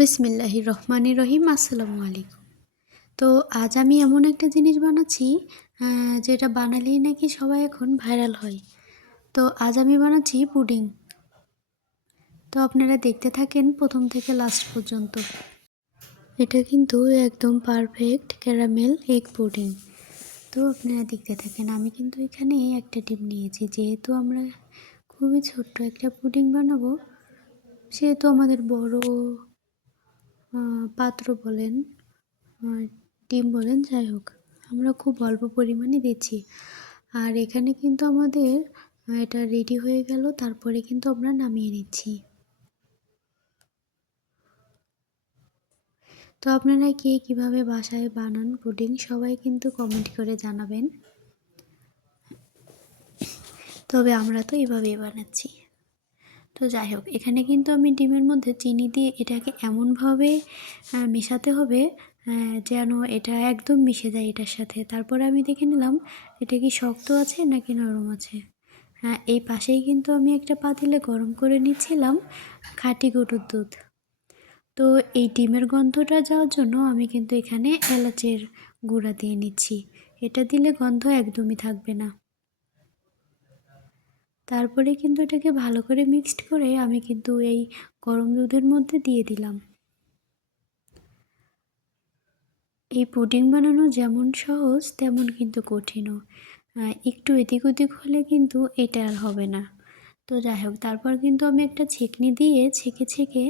বিসমিল্লাহির রহমানির রহিম। আসসালামু আলাইকুম। তো আজ আমি এমন একটা জিনিস বানাচ্ছি যেটা বানালেই নাকি সবাই এখন ভাইরাল হয়। তো আজ আমি বানাচ্ছি পুডিং। তো আপনারা দেখতে থাকেন প্রথম থেকে লাস্ট পর্যন্ত। এটা কিন্তু একদম পারফেক্ট ক্যারামেল এগ পুডিং। তো আপনারা দেখতে থাকেন। আমি কিন্তু এখানে একটা ডিম নিয়েছি, যেহেতু আমরা খুবই ছোট্ট একটা পুডিং বানাবো, সেহেতু আমাদের বড় পাত্র বলেন, ডিম বলেন, যাই হোক, আমরা খুব অল্প পরিমাণে দিচ্ছি। আর এখানে কিন্তু আমাদের এটা রেডি হয়ে গেল, তারপরে কিন্তু আমরা নামিয়ে নিচ্ছি। তো আপনারা কে কীভাবে বাসায় বানান পুডিং সবাই কিন্তু কমেন্ট করে জানাবেন। তবে আমরা তো এভাবেই বানাচ্ছি। তো যাই হোক, এখানে কিন্তু আমি ডিমের মধ্যে চিনি দিয়ে এটাকে এমনভাবে মেশাতে হবে যেন এটা একদম মিশে যায় এটার সাথে। তারপরে আমি দেখে নিলাম এটা কি শক্ত আছে নাকি নরম আছে। এই পাশেই কিন্তু আমি একটা পাতিলে গরম করে নিচ্ছিলাম খাঁটি গরুর দুধ। তো এই ডিমের গন্ধটা যাওয়ার জন্য আমি কিন্তু এখানে এলাচের গুঁড়া দিয়ে নিচ্ছি। এটা দিলে গন্ধ একদমই থাকবে না। তারপরে কিন্তু এটাকে ভালো করে মিক্সড করে আমি কিন্তু এই গরম দুধের মধ্যে দিয়ে দিলাম। এই পুডিং বানানো যেমন সহজ তেমন কিন্তু কঠিনও। একটু এদিক ওদিক হলে কিন্তু এটা আর হবে না। তো যাই হোক, তারপর কিন্তু আমি একটা ছেঁকনি দিয়ে ছেঁকে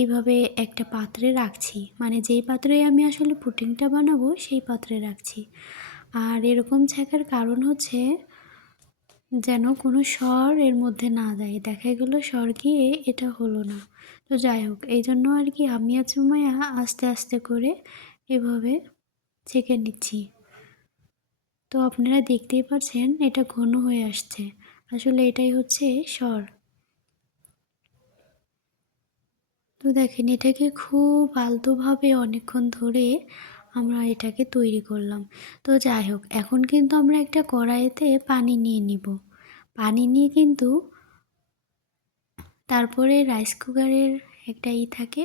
এইভাবে একটা পাত্রে রাখছি, মানে যেই পাত্রে আমি আসলে পুডিংটা বানাবো সেই পাত্রে রাখছি। আর এরকম ছেঁকার কারণ হচ্ছে যেন কোনো সর এর মধ্যে না যায়। দেখা গেল সর গিয়ে এটা হলো না। তো যাই হোক, এই জন্য আর কি আমি আর সুমাইয়া আস্তে আস্তে করে এভাবে ছেঁকে নিচ্ছি। তো আপনারা দেখতেই পাচ্ছেন এটা ঘন হয়ে আসছে, আসলে এটাই হচ্ছে সর। তো দেখেন, এটাকে খুব আলতোভাবে অনেকক্ষণ ধরে আমরা এটাকে তৈরি করলাম। তো যাই হোক, এখন কিন্তু আমরা একটা কড়াইতে পানি নিয়ে নিব। পানি নিয়ে কিন্তু তারপরে রাইস কুকারের একটা থাকে,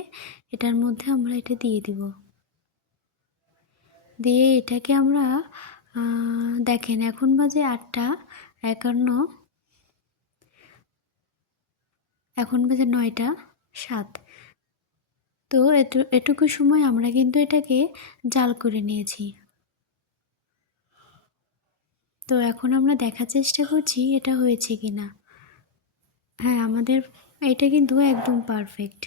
এটার মধ্যে আমরা এটা দিয়ে দিব। দিয়ে এটাকে আমরা দেখেন এখন বাজে 8:51, এখন বাজে 9:07। তো এটুকু সময় আমরা কিন্তু এটাকে জাল করে নিয়েছি। তো এখন আমরা দেখার চেষ্টা করছি এটা হয়েছে কিনা। হ্যাঁ, আমাদের এটা কিন্তু একদম পারফেক্ট।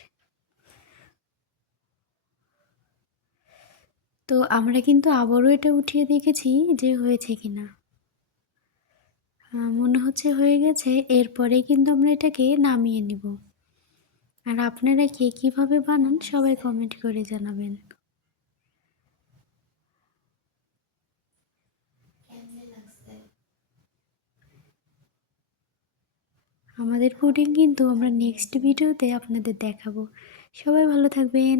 তো আমরা কিন্তু আবারও এটা উঠিয়ে দেখেছি যে হয়েছে কিনা। মনে হচ্ছে হয়ে গেছে। এরপরে কিন্তু আমরা এটাকে নামিয়ে নিব। আর আপনারা কে কীভাবে বানান সবাই কমেন্ট করে জানাবেন। আমাদের পুডিং কিন্তু আমরা নেক্সট ভিডিওতে আপনাদের দেখাবো। সবাই ভালো থাকবেন।